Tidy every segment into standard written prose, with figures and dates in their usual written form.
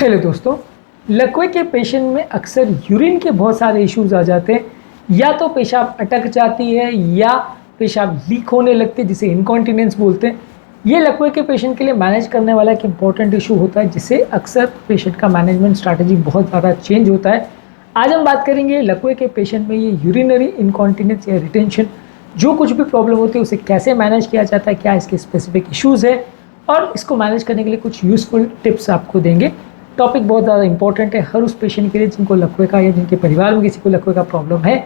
Hello दोस्तों, लकवे के patient में अक्सर यूरिन के बहुत सारे इश्यूज आ जाते हैं। या तो पेशाब अटक जाती है या पेशाब लीक होने लगते हैं, जिसे इनकॉन्टिनेंस बोलते हैं। ये लकवे के पेशेंट के लिए मैनेज करने वाला एक इंपॉर्टेंट इशू होता है, जिससे अक्सर पेशेंट का मैनेजमेंट स्ट्रैटेजी बहुत ज़्यादा चेंज होता है। आज हम बात करेंगे लकवे के पेशेंट में ये यूरिनरी इनकॉन्टिनेंस या रिटेंशन, जो कुछ भी प्रॉब्लम होती है उसे कैसे मैनेज किया जाता है, क्या इसके स्पेसिफिक इश्यूज़ है, और इसको मैनेज करने के लिए कुछ यूज़फुल टिप्स आपको देंगे। टॉपिक बहुत ज़्यादा इंपॉर्टेंट है हर उस पेशेंट के लिए जिनको लकवे का या जिनके परिवार में किसी को लकवे का प्रॉब्लम है,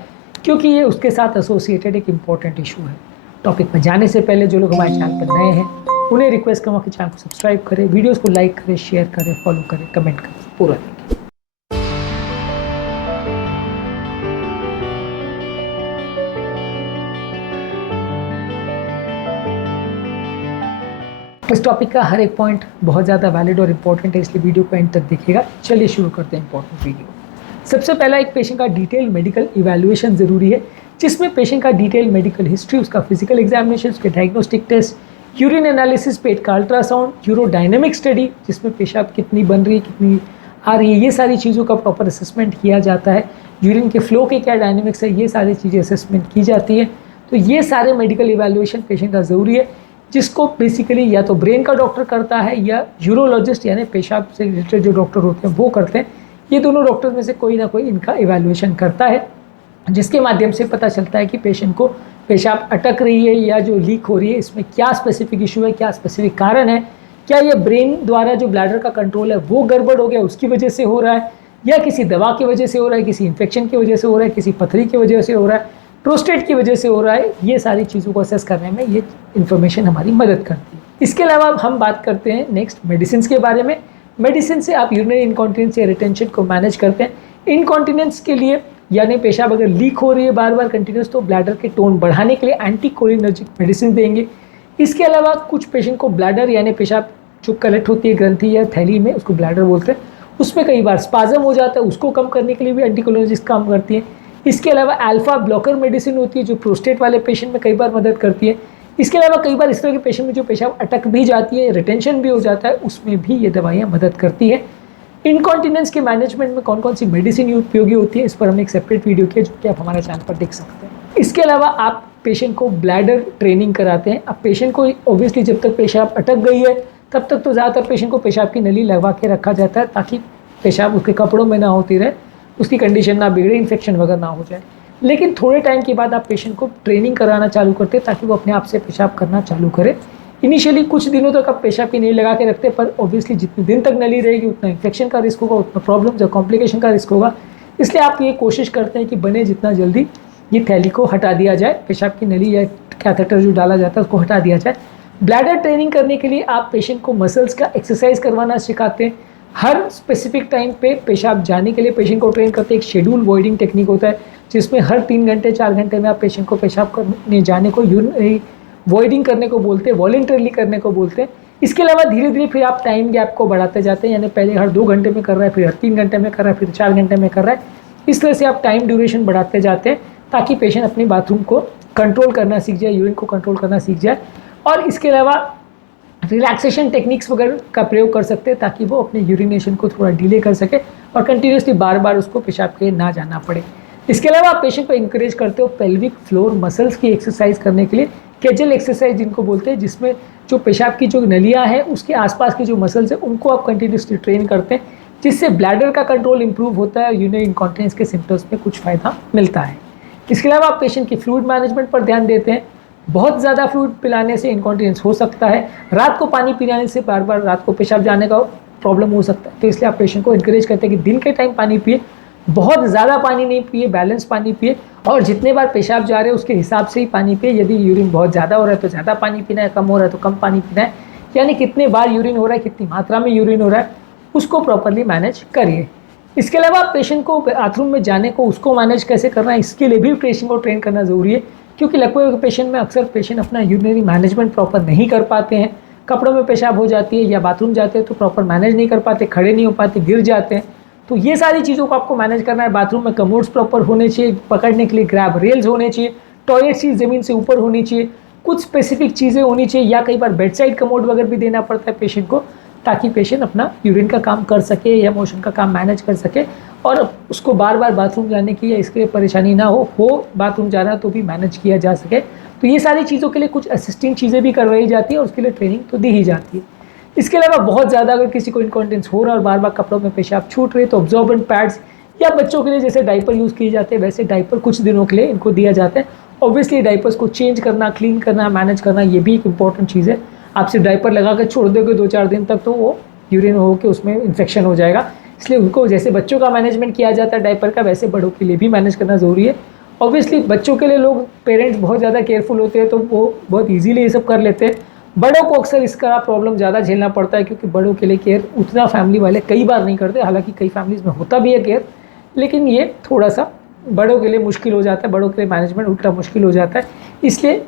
क्योंकि ये उसके साथ एसोसिएटेड एक इंपॉर्टेंट इशू है। टॉपिक में जाने से पहले जो लोग हमारे चैनल पर नए हैं उन्हें रिक्वेस्ट करूँगा कि चैनल को सब्सक्राइब करें, वीडियोज़ को लाइक करें, शेयर करें, फॉलो करें, कमेंट करें, पूरा देखें। इस टॉपिक का हर एक पॉइंट बहुत ज़्यादा वैलिड और इंपॉर्टेंट है, इसलिए वीडियो को एंड तक देखिएगा। चलिए शुरू करते हैं इंपॉर्टेंट वीडियो। सबसे पहला, एक पेशेंट का डिटेल मेडिकल इवैल्यूएशन ज़रूरी है, जिसमें पेशेंट का डिटेल मेडिकल हिस्ट्री, उसका फिजिकल एग्जामिनेशन, उसके डायग्नोस्टिक टेस्ट, यूरिन एनालिसिस, पेट का अल्ट्रासाउंड, यूरोडायनेमिक स्टडी जिसमें पेशाब कितनी बन रही है, कितनी आ रही है, ये सारी चीज़ों का प्रॉपर असेसमेंट किया जाता है। यूरिन के फ्लो के क्या डायनेमिक्स है, ये सारी चीज़ें असेसमेंट की जाती है। तो ये सारे मेडिकल इवैल्यूएशन पेशेंट का ज़रूरी है, जिसको बेसिकली या तो ब्रेन का डॉक्टर करता है या यूरोलॉजिस्ट यानी पेशाब से रिलेटेड जो डॉक्टर होते हैं वो करते हैं। ये दोनों डॉक्टर में से कोई ना कोई इनका इवैल्यूएशन करता है, जिसके माध्यम से पता चलता है कि पेशेंट को पेशाब अटक रही है या जो लीक हो रही है, इसमें क्या स्पेसिफिक इशू है, क्या स्पेसिफिक कारण है। क्या ये ब्रेन द्वारा जो ब्लैडर का कंट्रोल है वो गड़बड़ हो गया, उसकी वजह से हो रहा है, या किसी दवा की वजह से हो रहा है, किसी इन्फेक्शन की वजह से हो रहा है, किसी पथरी की वजह से हो रहा है, प्रोस्टेट की वजह से हो रहा है। ये सारी चीज़ों को असेस करने में ये इन्फॉर्मेशन हमारी मदद करती है। इसके अलावा हम बात करते हैं नेक्स्ट मेडिसिन के बारे में। मेडिसिन से आप यूरिनरी इनकॉन्टिनेंस या रिटेंशन को मैनेज करते हैं। इनकॉन्टिनेंस के लिए यानी पेशाब अगर लीक हो रही है बार बार कंटिन्यूस, तो ब्लैडर के टोन बढ़ाने के लिए एंटीकोलिनर्जिक मेडिसिन देंगे। इसके अलावा कुछ पेशेंट को ब्लैडर यानी पेशाब जो कलेक्ट होती है ग्रंथि या थैली में, उसको ब्लैडर बोलते हैं, उसमें कई बार स्पाजम हो जाता है, उसको कम करने के लिए भी एंटीकोलिनर्जिक काम करती है। इसके अलावा अल्फा ब्लॉकर मेडिसिन होती है जो प्रोस्टेट वाले पेशेंट में कई बार मदद करती है। इसके अलावा कई बार इस तरह के पेशेंट में जो पेशाब अटक भी जाती है, रिटेंशन भी हो जाता है, उसमें भी ये दवाइयाँ मदद करती है। इनकॉन्टिनेंस के मैनेजमेंट में कौन कौन सी मेडिसिन उपयोगी होती है, इस पर हमने एक सेपरेट वीडियो किया जो कि आप हमारे चैनल पर देख सकते हैं। इसके अलावा आप पेशेंट को ब्लैडर ट्रेनिंग कराते हैं। अब पेशेंट को ऑब्वियसली जब तक पेशाब अटक गई है तब तक तो ज़्यादातर पेशेंट को पेशाब की नली लगवा के रखा जाता है, ताकि पेशाब उसके कपड़ों में ना होती रहे, उसकी कंडीशन ना बिगड़े, इन्फेक्शन वगैरह ना हो जाए। लेकिन थोड़े टाइम के बाद आप पेशेंट को ट्रेनिंग कराना चालू करते हैं ताकि वो अपने आप से पेशाब करना चालू करे। इनिशियली कुछ दिनों तक आप पेशाब की नली लगा के रखते हैं, पर ऑब्वियसली जितने दिन तक नली रहेगी उतना इन्फेक्शन का रिस्क होगा, उतना प्रॉब्लम या कॉम्प्लिकेशन का रिस्क होगा। इसलिए आप ये कोशिश करते हैं कि बने जितना जल्दी ये थैली को हटा दिया जाए, पेशाब की नली या कैथेटर जो डाला जाता है उसको हटा दिया जाए। ब्लैडर ट्रेनिंग करने के लिए आप पेशेंट को मसल्स का एक्सरसाइज करवाना सिखाते हैं। हर स्पेसिफिक टाइम पे पेशाब जाने के लिए पेशेंट को ट्रेन करते हैं। एक शेड्यूल वॉइडिंग टेक्निक होता है, जिसमें हर 3 घंटे 4 घंटे में आप पेशेंट को पेशाब करने जाने को वॉइडिंग करने को बोलते हैं, वॉलंटरली करने को बोलते हैं। इसके अलावा धीरे धीरे फिर आप टाइम गैप को बढ़ाते जाते हैं, यानी पहले हर 2 घंटे में कर रहा है, फिर हर 3 घंटे में कर रहा है, फिर 4 घंटे में कर रहा है। इस तरह से आप टाइम ड्यूरेशन बढ़ाते जाते हैं ताकि पेशेंट अपने बाथरूम को कंट्रोल करना सीख जाए, यूरिन को कंट्रोल करना सीख जाए। और इसके अलावा रिलैक्सेशन टेक्निक्स वगैरह का प्रयोग कर सकते हैं ताकि वो अपने यूरिनेशन को थोड़ा डिले कर सके और कंटिन्यूसली बार बार उसको पेशाब के ना जाना पड़े। इसके अलावा आप पेशेंट को इंकरेज करते हो पेल्विक फ्लोर मसल्स की एक्सरसाइज करने के लिए, केजल एक्सरसाइज जिनको बोलते हैं, जिसमें जो पेशाब की जो नलियाँ हैं उसके आसपास की जो मसल्स हैं उनको आप कंटिन्यूसली ट्रेन करते हैं, जिससे ब्लैडर का कंट्रोल इंप्रूव होता है, यूरिनरी इनकॉन्टिनेंस के सिम्टम्स में कुछ फ़ायदा मिलता है। इसके अलावा आप पेशेंट की फ्लूइड मैनेजमेंट पर ध्यान देते हैं। बहुत ज़्यादा फ्लूइड पिलाने से इनकॉन्टिनेंस हो सकता है, रात को पानी पिलाने से बार बार रात को पेशाब जाने का प्रॉब्लम हो सकता है। तो इसलिए आप पेशेंट को इनकरेज करते हैं कि दिन के टाइम पानी पिए, बहुत ज़्यादा पानी नहीं पिए, बैलेंस पानी पिए, और जितने बार पेशाब जा रहे हैं उसके हिसाब से ही पानी पिए। यदि यूरिन बहुत ज़्यादा हो रहा है तो ज़्यादा पानी पीना है, कम हो रहा है तो कम पानी पीना है, यानी कितने बार यूरिन हो रहा है, कितनी मात्रा में यूरिन हो रहा है, उसको प्रॉपरली मैनेज करिए। इसके अलावा पेशेंट को बाथरूम में जाने को उसको मैनेज कैसे करना है, इसके लिए भी पेशेंट को ट्रेन करना ज़रूरी है, क्योंकि लकवे के पेशेंट में अक्सर पेशेंट अपना यूरिनरी मैनेजमेंट प्रॉपर नहीं कर पाते हैं। कपड़ों में पेशाब हो जाती है या बाथरूम जाते हैं तो प्रॉपर मैनेज नहीं कर पाते, खड़े नहीं हो पाते, गिर जाते हैं। तो ये सारी चीज़ों को आपको मैनेज करना है। बाथरूम में कमोड्स प्रॉपर होने चाहिए, पकड़ने के लिए ग्रैब रेल्स होने चाहिए, टॉयलेट सीट ज़मीन से ऊपर होनी चाहिए, कुछ स्पेसिफिक चीज़ें होनी चाहिए, या कई बार बेड साइड कमोड वगैरह भी देना पड़ता है पेशेंट को, ताकि पेशेंट अपना यूरिन का काम कर सके या मोशन का काम मैनेज कर सके और उसको बार बार बाथरूम जाने की या इसके लिए परेशानी ना हो बाथरूम जाना तो भी मैनेज किया जा सके। तो ये सारी चीज़ों के लिए कुछ असिस्टिंग चीज़ें भी करवाई जाती है और उसके लिए ट्रेनिंग तो दी ही जाती है। इसके अलावा बहुत ज़्यादा अगर किसी को इनकॉन्टिनेंस हो रहा है और बार बार कपड़ों में पेशाब छूट रही है तो ऑब्जॉर्बेंट पैड्स या बच्चों के लिए जैसे डाइपर यूज़ किए जाते हैं वैसे डाइपर कुछ दिनों के लिए इनको दिया जाता है। ऑब्वियसली डाइपर्स को चेंज करना, क्लीन करना, मैनेज करना ये भी एक इंपॉर्टेंट चीज़ है। आप सिर्फ डाइपर लगा कर छोड़ दोगे 2-4 दिन तक तो वो यूरिन हो के उसमें इन्फेक्शन हो जाएगा। इसलिए उनको जैसे बच्चों का मैनेजमेंट किया जाता है डाइपर का वैसे बड़ों के लिए भी मैनेज करना ज़रूरी है। ऑब्वियसली बच्चों के लिए लोग पेरेंट्स बहुत ज़्यादा केयरफुल होते हैं तो वो बहुत ईजीली ये सब कर लेते हैं। बड़ों को अक्सर इसका प्रॉब्लम ज़्यादा झेलना पड़ता है क्योंकि बड़ों के लिए केयर उतना फैमिली वाले कई बार नहीं करते। हालांकि कई फैमिलीज़ में होता भी है केयर, लेकिन ये थोड़ा सा बड़ों के लिए मुश्किल हो जाता है, बड़ों के लिए मैनेजमेंट उल्टा मुश्किल हो जाता है। इसलिए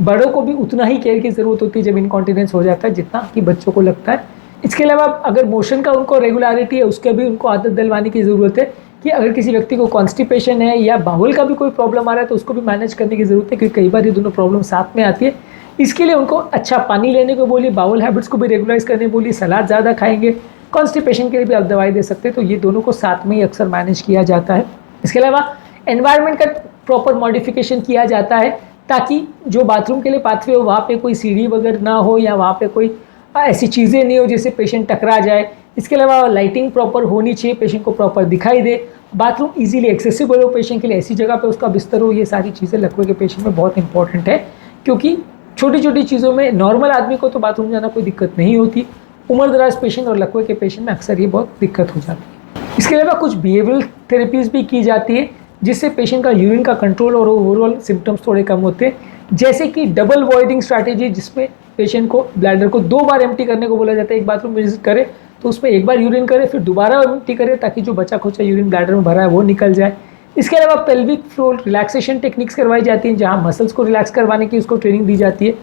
बड़ों को भी उतना ही केयर की ज़रूरत होती है जब इनकॉन्टिनेंस हो जाता है जितना कि बच्चों को लगता है। इसके अलावा अगर मोशन का उनको रेगुलरिटी है उसके भी उनको आदत दिलवाने की ज़रूरत है कि अगर किसी व्यक्ति को कॉन्स्टिपेशन है या बाउल का भी कोई प्रॉब्लम आ रहा है तो उसको भी मैनेज करने की ज़रूरत है क्योंकि कई बार ये दोनों प्रॉब्लम साथ में आती है। इसके लिए उनको अच्छा पानी लेने को बोलिए, बाउल हैबिट्स को भी रेगुलाइज करने बोलिए, सलाद ज़्यादा खाएंगे, कॉन्स्टिपेशन के लिए भी आप दवाई दे सकते हैं। तो ये दोनों को साथ में ही अक्सर मैनेज किया जाता है। इसके अलावा एनवायरनमेंट का प्रॉपर मॉडिफिकेशन किया जाता है ताकि जो बाथरूम के लिए पाथवे हो वहाँ पे कोई सीढ़ी वगैरह ना हो या वहाँ पे कोई ऐसी चीज़ें नहीं हो जिससे पेशेंट टकरा जाए। इसके अलावा लाइटिंग प्रॉपर होनी चाहिए, पेशेंट को प्रॉपर दिखाई दे, बाथरूम इजीली एक्सेसिबल हो पेशेंट के लिए, ऐसी जगह पे उसका बिस्तर हो। ये सारी चीज़ें लकवे के पेशेंट में बहुत इंपॉर्टेंट है क्योंकि छोटी छोटी चीज़ों में नॉर्मल आदमी को तो बाथरूम जाना कोई दिक्कत नहीं होती, उम्रदराज पेशेंट और लकवे के पेशेंट में अक्सर ये बहुत दिक्कत हो जाती है। इसके अलावा कुछ बिहेवियरल थेरेपीज़ भी की जाती है जिससे पेशेंट का यूरिन का कंट्रोल और ओवरऑल सिम्टम्स थोड़े कम होते हैं, जैसे कि डबल वॉइडिंग स्ट्रैटेजी जिसमें पेशेंट को ब्लैडर को 2 बार एम्प्टी करने को बोला जाता है। एक बाथरूम विजिट करे तो उसमें एक बार यूरिन करे फिर दोबारा एम्प्टी करे ताकि जो बचा खुचा यूरिन ब्लैडर में भरा है वो निकल जाए। इसके अलावा पेल्विक फ्लोर रिलैक्सेशन टेक्निक्स करवाई जाती हैं जहाँ मसल्स को रिलैक्स करवाने की उसको ट्रेनिंग दी जाती है।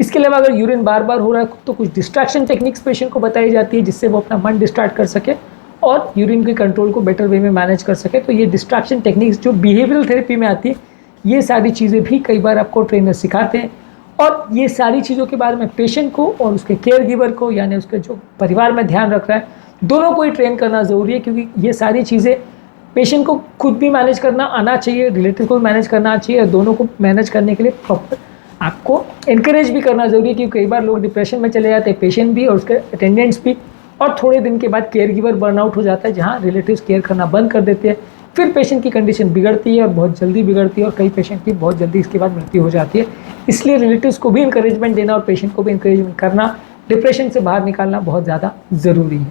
इसके अलावा अगर यूरिन बार बार हो रहा है तो कुछ डिस्ट्रैक्शन टेक्निक्स पेशेंट को बताई जाती है जिससे वो अपना मन डिस्ट्रैक्ट कर सके और यूरिन के कंट्रोल को बेटर वे में मैनेज कर सके। तो ये डिस्ट्रैक्शन टेक्निक्स जो बिहेवियरल थेरेपी में आती है ये सारी चीज़ें भी कई बार आपको ट्रेनर सिखाते हैं और ये सारी चीज़ों के बारे में पेशेंट को और उसके केयर गिवर को यानी उसके जो परिवार में ध्यान रख रहा है दोनों को ही ट्रेन करना ज़रूरी है क्योंकि ये सारी चीज़ें पेशेंट को खुद भी मैनेज करना आना चाहिए, रिलेटिव को भी मैनेज करना चाहिए और दोनों को मैनेज करने के लिए प्रॉपर आपको इनकरेज भी करना ज़रूरी है क्योंकि कई बार लोग डिप्रेशन में चले जाते हैं, पेशेंट भी और उसके अटेंडेंट्स भी, और थोड़े दिन के बाद केयर गिवर बर्नआउट हो जाता है जहाँ रिलेटिव्स केयर करना बंद कर देते हैं। फिर पेशेंट की कंडीशन बिगड़ती है और बहुत जल्दी बिगड़ती है और कई पेशेंट की बहुत जल्दी इसके बाद मृत्यु हो जाती है। इसलिए रिलेटिव्स को भी इंकरेजमेंट देना और पेशेंट को भी इंकरेजमेंट करना, डिप्रेशन से बाहर निकालना बहुत ज़्यादा ज़रूरी है।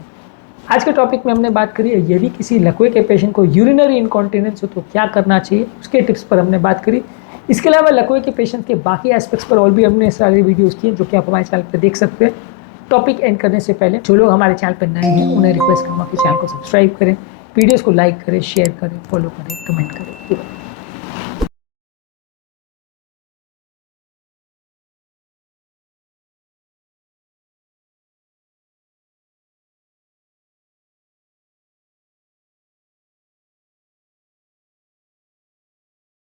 आज के टॉपिक में हमने बात करी है यदि किसी लकवे के पेशेंट को यूरिनरी इनकॉन्टिनेंस हो तो क्या करना चाहिए, उसके टिप्स पर हमने बात करी। इसके अलावा लकवे के पेशेंट के बाकी एस्पेक्ट्स पर और भी हमने सारे वीडियोज़ किए जो कि आप हमारे चैनल पर देख सकते हैं। टॉपिक एंड करने से पहले जो लोग हमारे चैनल पर नए हैं उन्हें रिक्वेस्ट करूँगा कि चैनल को सब्सक्राइब करें, वीडियोज़ को लाइक करें, शेयर करें, फॉलो करें, कमेंट करें।